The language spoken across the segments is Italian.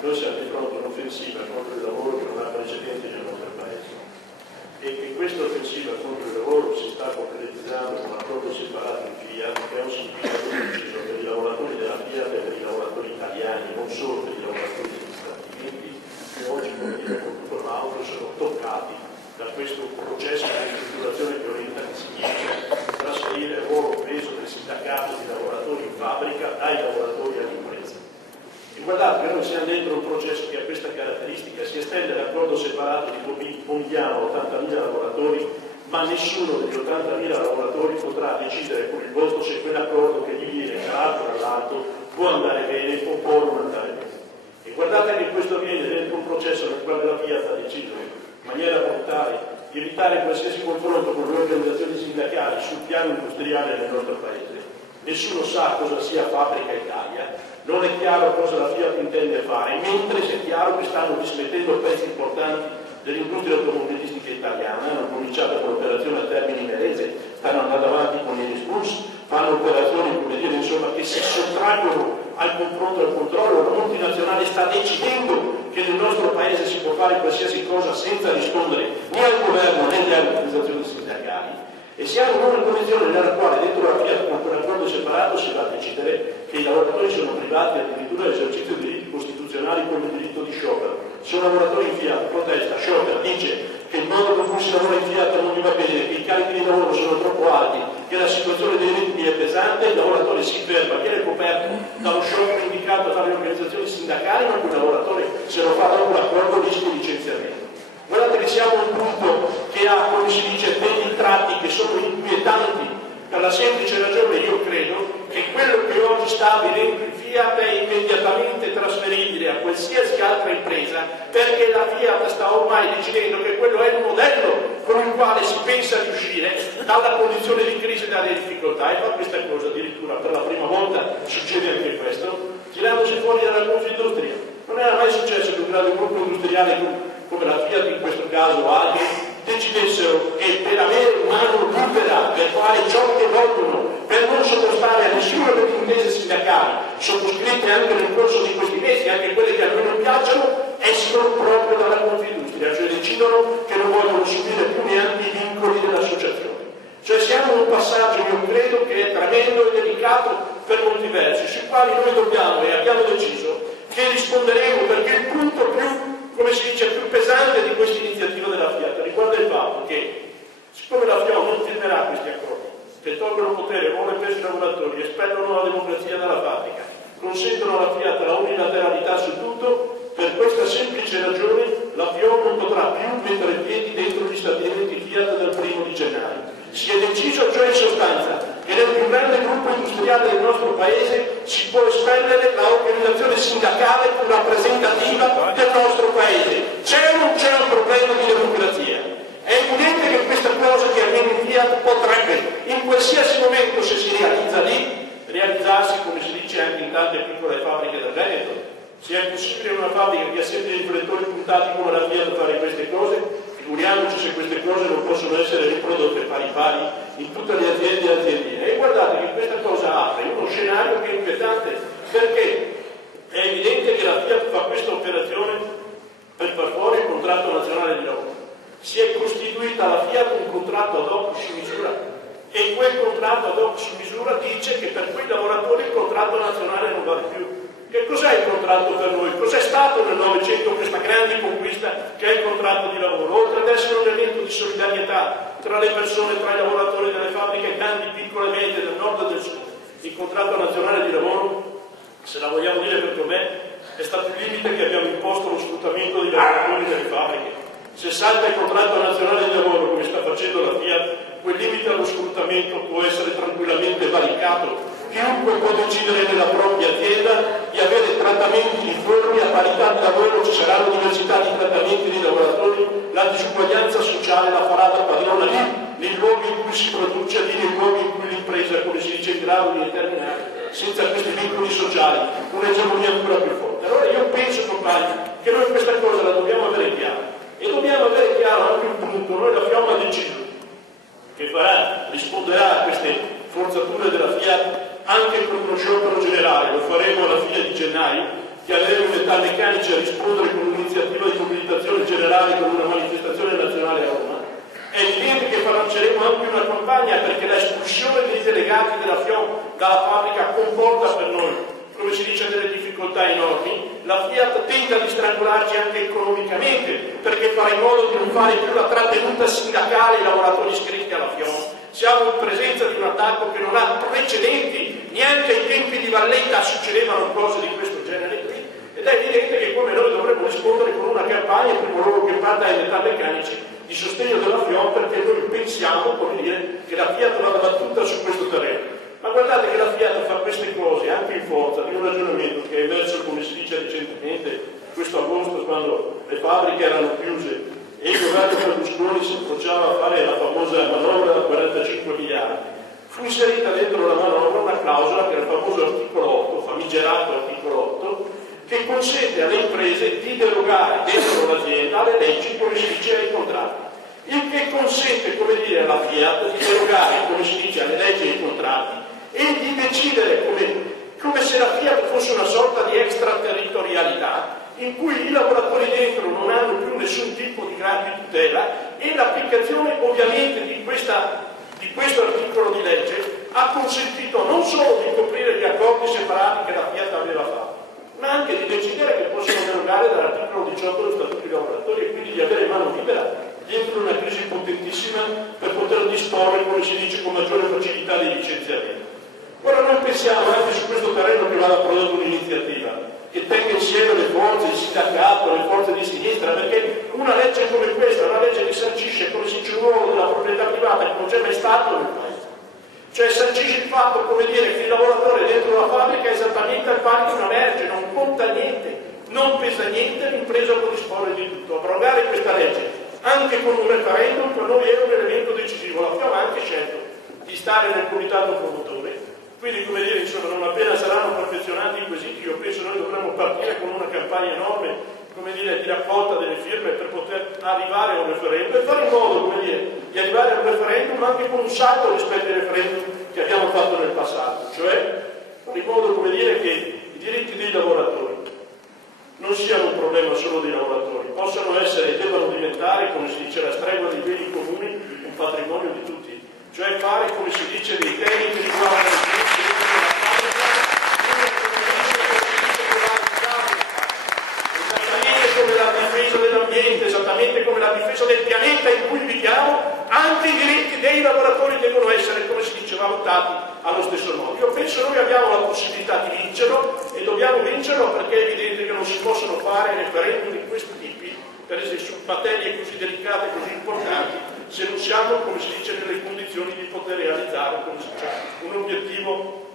Noi siamo di fronte a un'offensiva contro il lavoro che non ha precedenti nel nostro Paese e che questa offensiva contro il lavoro si sta concretizzando con un accordo separato in Fiat che ha un significato preciso per i lavoratori della Fiat e per i lavoratori italiani, non solo per i lavoratori degli Stati Uniti che oggi, come dire, con tutto l'auto sono toccati da questo processo di ristrutturazione che orienta che significa trasferire il ruolo peso del sindacato di lavoratori in fabbrica dai lavoratori all'impresa. E guardate che noi siamo dentro un processo che ha questa caratteristica, si estende l'accordo separato di cui fondiamo 80.000 lavoratori, ma nessuno degli 80.000 lavoratori potrà decidere con il voto se quell'accordo che gli viene calato dall'alto può andare bene o può non andare bene. E guardate che questo avviene dentro un processo nel quale la Fiat ha deciso in maniera volontaria di evitare qualsiasi confronto con le organizzazioni sindacali sul piano industriale nel nostro Paese. Nessuno sa cosa sia Fabbrica Italia, non è chiaro cosa la Fiat intende fare, mentre è chiaro che stanno dismettendo pezzi importanti dell'industria automobilistica italiana, hanno cominciato con l'operazione a Termini Imerese, stanno andando avanti con Irisbus, fanno operazioni, come dire, insomma, che si sottraggono al confronto e al controllo. La multinazionale sta decidendo che nel nostro Paese si può fare qualsiasi cosa senza rispondere né al governo né alle organizzazioni sindacali. E siamo in una condizione nella quale dentro la Fiat con quell'accordo separato si va a decidere che i lavoratori sono privati addirittura dell'esercizio di diritti costituzionali come il diritto di sciopero. Se un lavoratore in Fiat protesta, sciopera, dice che il modo con cui si lavora in Fiat non gli va bene, che i carichi di lavoro sono troppo alti, che la situazione dei ritmi è pesante, il lavoratore si ferma, viene coperto dallo sciopero indicato dalle organizzazioni sindacali, ma quel lavoratore, se lo fa dopo l'accordo, rischia licenziamento. Guardate che siamo a un punto che ha, come si dice, degli tratti che sono inquietanti, per la semplice ragione, io credo, che quello che oggi sta avvenendo in Fiat è immediatamente trasferibile a qualsiasi altra impresa, perché la Fiat sta ormai decidendo che quello è il modello con il quale si pensa di uscire dalla condizione di crisi e dalle difficoltà, e fa questa cosa addirittura per la prima volta, succede anche questo, tirandosi fuori dalla Confindustria. Non era mai successo che un grande gruppo industriale come la Fiat in questo caso AGE decidessero che per avere mano libera, per fare ciò che vogliono, per non sottostare a nessuna delle intese sindacali sottoscritte anche nel corso di questi mesi, anche quelle che a noi non piacciono, escono proprio dalla Confindustria, cioè decidono che non vogliono subire più neanche i vincoli dell'associazione. Cioè siamo in un passaggio, io credo, che è tremendo e delicato per molti versi, sui quali noi dobbiamo e abbiamo deciso che risponderemo, perché il punto più, come si dice, più pesante di questa iniziativa della Fiat riguarda il fatto che, siccome la Fiat non firmerà questi accordi, che tolgono potere, ruolo e peso ai lavoratori, espellono la democrazia dalla fabbrica, consentono alla Fiat la unilateralità su tutto, per questa semplice ragione la Fiat non potrà più mettere i piedi dentro gli stabilimenti Fiat dal 1° gennaio. Si è deciso, cioè in sostanza, che nel più grande gruppo industriale del nostro Paese si può espellere l'organizzazione sindacale più rappresentativa del nostro Paese. C'è o non c'è un problema di democrazia? È evidente che questa cosa che avviene in Fiat potrebbe, in qualsiasi momento, se si realizza lì, realizzarsi, come si dice, anche in tante piccole fabbriche del Veneto. Se è possibile in una fabbrica che ha sempre i riflettori puntati come la Fiat a fare queste cose, figuriamoci se queste cose non possono essere riprodotte pari pari in tutte le aziende. E guardate che questa cosa apre uno scenario che è inquietante, perché è evidente che la Fiat fa questa operazione per far fuori il contratto nazionale di lavoro. Si è costituita la Fiat un contratto ad hoc su misura, e quel contratto ad hoc su misura dice che per quei lavoratori il contratto nazionale non vale più. Che cos'è il contratto per noi? Cos'è stato nel Novecento questa grande conquista che è il contratto di lavoro? Oltre ad essere un elemento di solidarietà tra le persone, tra i lavoratori delle fabbriche grandi, piccole e medie del nord e del sud, il contratto nazionale di lavoro, se la vogliamo dire per com'è, è stato il limite che abbiamo imposto allo sfruttamento dei lavoratori delle fabbriche. Se salta il contratto nazionale di lavoro, come sta facendo la Fiat, quel limite allo sfruttamento può essere tranquillamente valicato. Chiunque può decidere nella propria azienda di avere trattamenti uniformi a parità di lavoro, ci saranno diversità di trattamenti di lavoratori, la disuguaglianza sociale la farà da padrona lì, nei luoghi in cui si produce, lì nei luoghi in cui l'impresa, come si dice, in grado di determinare, senza questi vincoli sociali, un'egemonia ancora più forte. Allora io penso, compagni, che noi questa cosa la dobbiamo avere chiara, e dobbiamo avere chiaro anche un punto. Noi la Fiat ha deciso che risponderà a queste forzature della Fiat anche con uno sciopero generale, lo faremo alla fine di gennaio, chiameremo i metalmeccanici meccanici a rispondere con un'iniziativa di mobilitazione generale con una manifestazione nazionale a Roma, è evidente che lanceremo anche una campagna, perché l'espulsione dei delegati della FIOM dalla fabbrica comporta per noi, come si dice, delle difficoltà enormi. La Fiat tenta di strangolarci anche economicamente, perché farà in modo di non fare più la trattenuta sindacale ai lavoratori iscritti alla FIOM. Siamo in presenza di un attacco che non ha precedenti, neanche ai tempi di Valletta succedevano cose di questo genere qui, ed è evidente che come noi dovremmo rispondere con una campagna, in primo luogo che parta ai metalmeccanici, di sostegno della FIOM, perché noi pensiamo, come dire, che la Fiat vada battuta su questo terreno. Ma guardate che la Fiat fa queste cose anche in forza di un ragionamento che è emerso, come si dice recentemente, questo agosto, quando le fabbriche erano chiuse e il governo Berlusconi si approcciava a fare la famosa manovra da 45 miliardi. Fu inserita dentro la manovra una clausola che era il famoso articolo 8, famigerato articolo 8, che consente alle imprese di derogare dentro l'azienda alle leggi, come si dice, ai contratti. Il che consente, come dire, alla Fiat di derogare, come si dice, alle leggi e ai contratti e di decidere come se la Fiat fosse una sorta di extraterritorialità in cui i lavoratori dentro non hanno più nessun tipo di grande tutela, e l'applicazione ovviamente di questo articolo di legge ha consentito non solo di coprire gli accordi separati che la Fiat aveva fatto, ma anche di decidere che possono derogare dall'articolo 18 dello Statuto dei lavoratori e quindi di avere mano libera dietro una crisi potentissima per poter disporre, come si dice, con maggiore facilità dei licenziamenti. Ora noi pensiamo anche su questo terreno che vada prodotta un'iniziativa che tenga insieme le forze, il sindacato, le forze di sinistra, perché una legge come questa è una legge che sancisce, come si dice, un ruolo della proprietà privata che non c'è mai stato nel paese. Cioè sancisce il fatto, come dire, che il lavoratore dentro la fabbrica è esattamente al pari di una merce, non conta niente, non pesa niente, l'impresa può disporre di tutto. Abrogare questa legge anche con un referendum per noi è un elemento decisivo. La FIOM ha anche scelto di stare nel comitato promotore, quindi, come dire, insomma, non appena saranno perfezionati i quesiti, io penso noi dovremmo partire con una campagna enorme, come dire, di raccolta delle firme per poter arrivare a un referendum e fare in modo, come dire, di arrivare a un referendum anche con un salto rispetto ai referendum che abbiamo fatto nel passato, cioè fare in modo, come dire, che i diritti dei lavoratori non siano un problema solo dei lavoratori, possano essere e debbano diventare, come si dice, la stregua dei beni comuni, un patrimonio di tutti, cioè fare, come si dice, dei temi che riguardano i diritti come la difesa dell'ambiente, esattamente come la difesa del pianeta in cui viviamo, anche i diritti dei lavoratori devono essere, come si diceva, votati allo stesso modo. Io penso che noi abbiamo la possibilità di vincerlo e dobbiamo vincerlo, perché è evidente che non si possono fare referendum di questi tipi, per esempio su materie così delicate, così importanti, se non siamo, come si dice, nelle condizioni di poter realizzare, come si dice, un obiettivo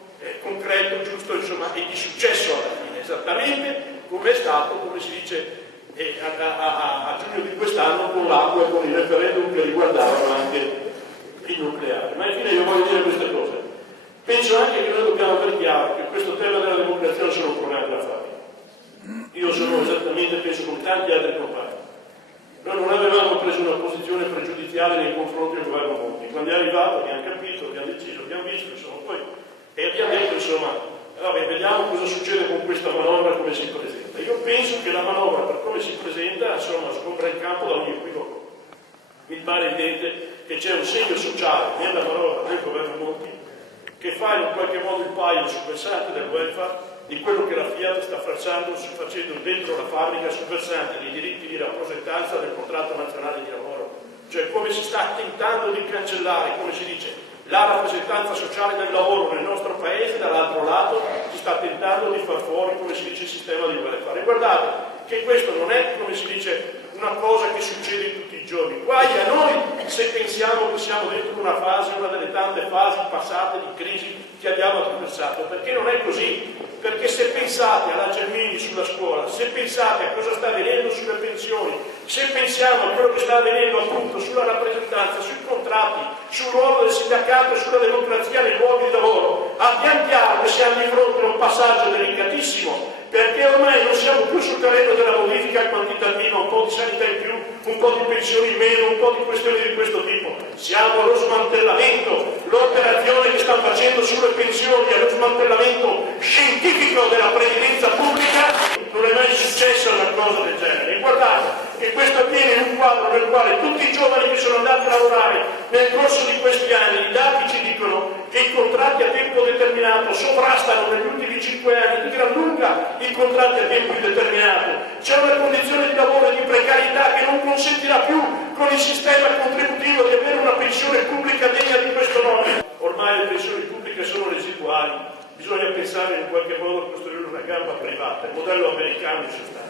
concreto, giusto, insomma, e di successo alla fine, esattamente come è stato, come si dice, a giugno di quest'anno con l'acqua e con i referendum che riguardavano anche il nucleare. Ma infine io voglio dire queste cose. Penso anche che noi dobbiamo avere chiaro che questo tema della democrazia non è solo un problema della fabbrica. Io sono esattamente, penso, come tanti altri compagni. Noi non avevamo preso una posizione pregiudiziale nei confronti del governo Monti. Quando è arrivato abbiamo capito, abbiamo deciso, abbiamo visto, insomma, poi, e abbiamo detto, insomma, vabbè, vediamo cosa succede con questa manovra, come si presenta. Io penso che la manovra, per come si presenta, insomma, sgombra il campo da ogni equivoco. Mi pare evidente che c'è un segno sociale nella manovra del governo Monti che fa in qualche modo il paio sul versante del welfare di quello che la Fiat sta facendo dentro la fabbrica sul versante dei diritti di rappresentanza del contratto nazionale di lavoro. Cioè come si sta tentando di cancellare, come si dice, la rappresentanza sociale del lavoro nel nostro paese, dall'altro lato si sta tentando di far fuori, come si dice, il sistema di welfare. E guardate che questo non è, come si dice, una cosa che succede tutti i giorni. Guai a noi se pensiamo che siamo dentro una fase, una delle tante fasi passate di crisi che abbiamo attraversato, perché non è così. Perché se pensate alla Gelmini sulla scuola, se pensate a cosa sta avvenendo sulle pensioni, se pensiamo a quello che sta avvenendo appunto sulla rappresentanza, sui contratti, sul ruolo del sindacato e sulla democrazia nei luoghi di lavoro, abbiamo chiaro che siamo di fronte a un passaggio delicatissimo, perché ormai non siamo più sul terreno della modifica quantitativa, un po' di sanità in più, un po' di pensioni in meno, un po' di questioni di questo tipo. Siamo allo smantellamento, l'operazione che stanno facendo sulle pensioni è lo smantellamento scientifico della previdenza pubblica. Non è mai successa una cosa del genere. E guardate che questo avviene in un quadro nel quale tutti i giovani che sono andati a lavorare nel corso di questi anni, i dati ci dicono che i contratti a tempo determinato sovrastano negli ultimi 5 anni di gran lunga i contratti a tempo indeterminato. C'è una condizione di lavoro e di precarietà che non consentirà più con il sistema contributivo di avere una pensione pubblica degna di questo nome. Ormai le pensioni pubbliche sono residuali, bisogna pensare in qualche modo a costruire una gamba privata, il modello americano in sostanza.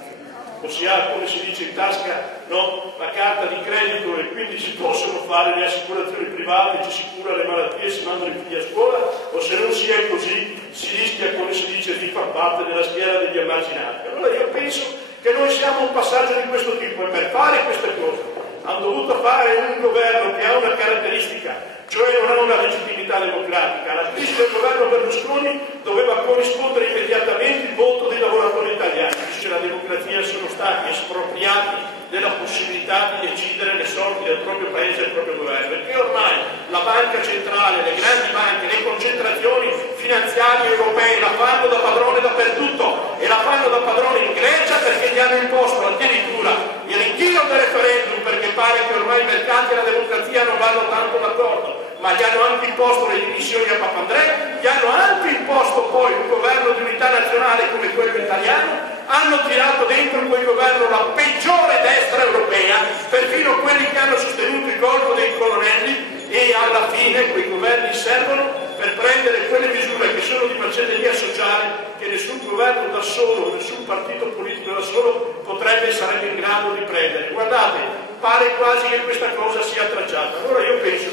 O si ha, come si dice, in tasca, no, la carta di credito e quindi si possono fare le assicurazioni private, ci si cura le malattie, si mandano i figli a scuola, o se non si è così si rischia, come si dice, di far parte della schiera degli emarginati. Allora io penso che noi siamo a un passaggio di questo tipo e per fare queste cose hanno dovuto fare un governo che ha una caratteristica, cioè non ha una legittimità democratica. La crisi del governo Berlusconi doveva corrispondere immediatamente il voto dei lavoratori italiani, dice la democrazia, sono stati espropriati della possibilità di decidere le sorti del proprio paese e del proprio governo, perché ormai la banca centrale, le grandi banche, le concentrazioni finanziarie europee la fanno da padrone dappertutto e la fanno da padrone in Grecia perché gli hanno imposto addirittura il ritiro del referendum, perché pare che ormai i mercati e la democrazia non vanno tanto d'accordo, ma gli hanno anche imposto le dimissioni a Papandreou, gli hanno anche imposto poi un governo di unità nazionale come quello italiano, hanno tirato dentro quel governo la peggiore destra europea, perfino quelli che hanno sostenuto il colpo dei colonnelli, e alla fine quei governi servono per prendere quelle misure che sono di macelleria sociale che nessun governo da solo, nessun partito politico da solo potrebbe e sarebbe in grado di prendere. Guardate, pare quasi che questa cosa sia tracciata. Allora io penso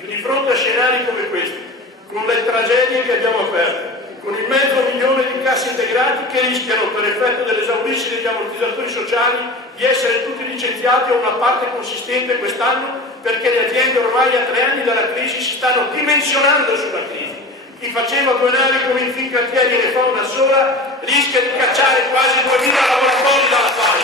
che di fronte a scenari come questi, con le tragedie che abbiamo aperto, con il 500.000 di cassi integrati che rischiano per effetto dell'esaurirsi degli ammortizzatori sociali di essere tutti licenziati o una parte consistente quest'anno, perché le aziende ormai a 3 anni dalla crisi si stanno dimensionando sulla crisi. Chi faceva 2 navi come in Fincantieri e ne fa una sola rischia di cacciare quasi 2.000 lavoratori dalla fare.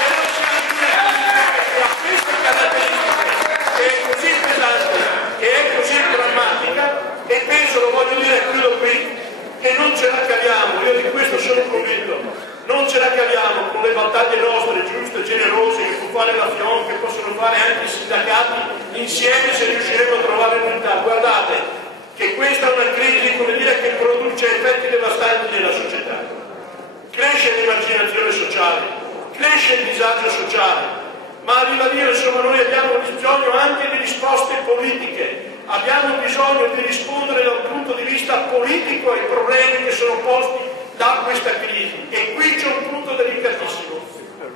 E noi siamo in una crisi che ha queste caratteristiche, che è così pesante, che è così drammatica, e penso, lo voglio dire, chiudo qui, che non ce la caviamo, io di questo sono convinto, non ce la caviamo con le battaglie nostre, giuste, generose, che può fare la FIOM, che possono fare anche i sindacati, insieme se riusciremo a trovare l'unità. Guardate che questa è una crisi, come dire, che produce effetti devastanti nella società. Cresce l'emarginazione sociale, cresce il disagio sociale, ma a ribadire, insomma, noi abbiamo bisogno anche di risposte politiche. Abbiamo bisogno di rispondere dal punto di vista politico ai problemi che sono posti da questa crisi. E qui c'è un punto delicatissimo.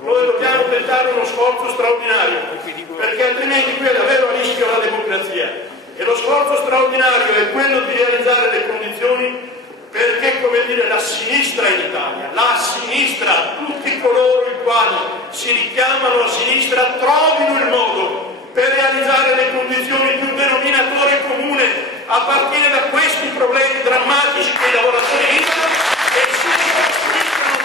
Noi dobbiamo tentare uno sforzo straordinario, perché altrimenti qui è davvero a rischio la democrazia. E lo sforzo straordinario è quello di realizzare le condizioni perché, come dire, la sinistra in Italia, la sinistra, tutti coloro i quali si richiamano a sinistra, trovino il modo per realizzare le condizioni di un denominatore comune a partire da questi problemi drammatici che i lavoratori vivono e si costruiscono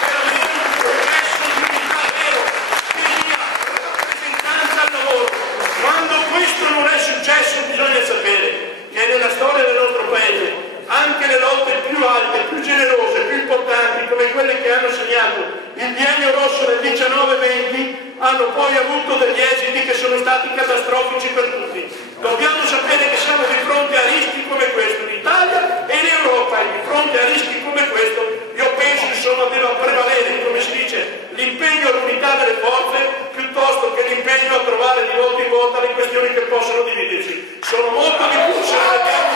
per avere un progresso di unità vero che dia rappresentanza al lavoro. Quando questo non è successo bisogna sapere che nella storia del nostro paese anche le lotte più alte, più generose, più importanti, come quelle che hanno segnato il biennio rosso del 19-20, hanno poi avuto degli esiti che sono stati catastrofici per tutti. Dobbiamo sapere che siamo di fronte a rischi come questo in Italia e in Europa, e di fronte a rischi come questo io penso insomma deve prevalere, come si dice, l'impegno all'unità delle forze piuttosto che l'impegno a trovare di volta in volta le questioni che possono dividerci. Sono molto di più se ne vediamo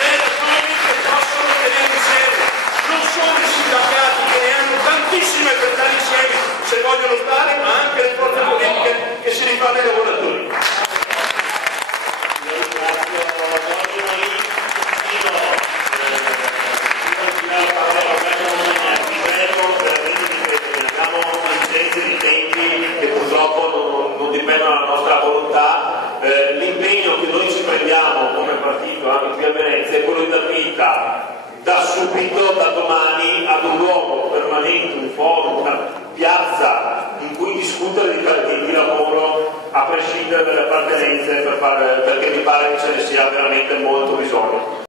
le ragioni che possono tenere insieme, non solo i sindacati che ne hanno tantissime per stare insieme se vogliono stare, ma anche le forze politiche che si rifanno ai lavoratori. Di tempi che purtroppo non dipendono dalla nostra volontà. L'impegno che noi ci prendiamo come partito anche qui a Venezia è quello di dar vita da subito, da domani, ad un luogo permanente, un forum, una piazza in cui discutere di lavoro a prescindere dalle appartenenze, perché mi pare che ce ne sia veramente molto bisogno.